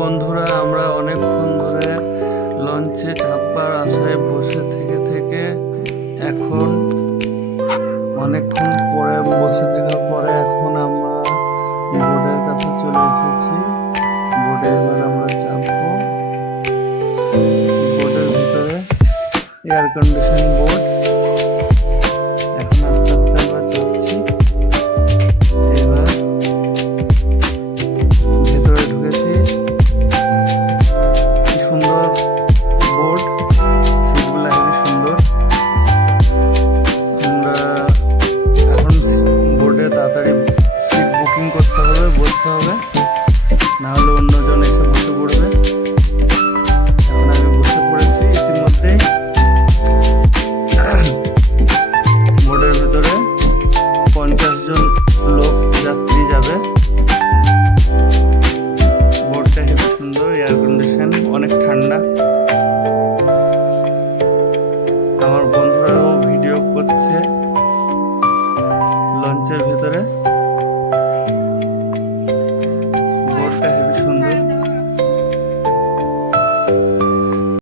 বন্ধুরা, আমরা অনেকক্ষণ ধরে লঞ্চে চাপবার আশায় বসে থেকে এখন অনেকক্ষণ পরে বসে থাকার পরে এখন আমরা বোর্ডের কাছে চলে এসেছি। বোর্ডে এবার আমরা চাপবো। বোর্ডের ভিতরে এয়ার কন্ডিশন বোর্ড। এখন আস্তে আস্তে আমরা চাপছি। এবার ভেতরে ঢুকেছি। কি সুন্দর বোর্ড, সিটগুলো হেবি সুন্দর। আমরা এখন বোর্ডে তাড়াতাড়ি সিট বুকিং করতে হবে, বসতে হবে, না হলে অন্যজন এসে বসে পড়বে। এখন আমি বসে পড়েছি ইতিমধ্যেই। বোর্ডের ভিতরে 50 জন লোক যাত্রী যাবে। বোর্ডটা হেবি সুন্দর, এয়ার কন্ডিশন, অনেক ঠান্ডা। আমার বন্ধুরাও ভিডিও করছে লঞ্চের ভিতরে।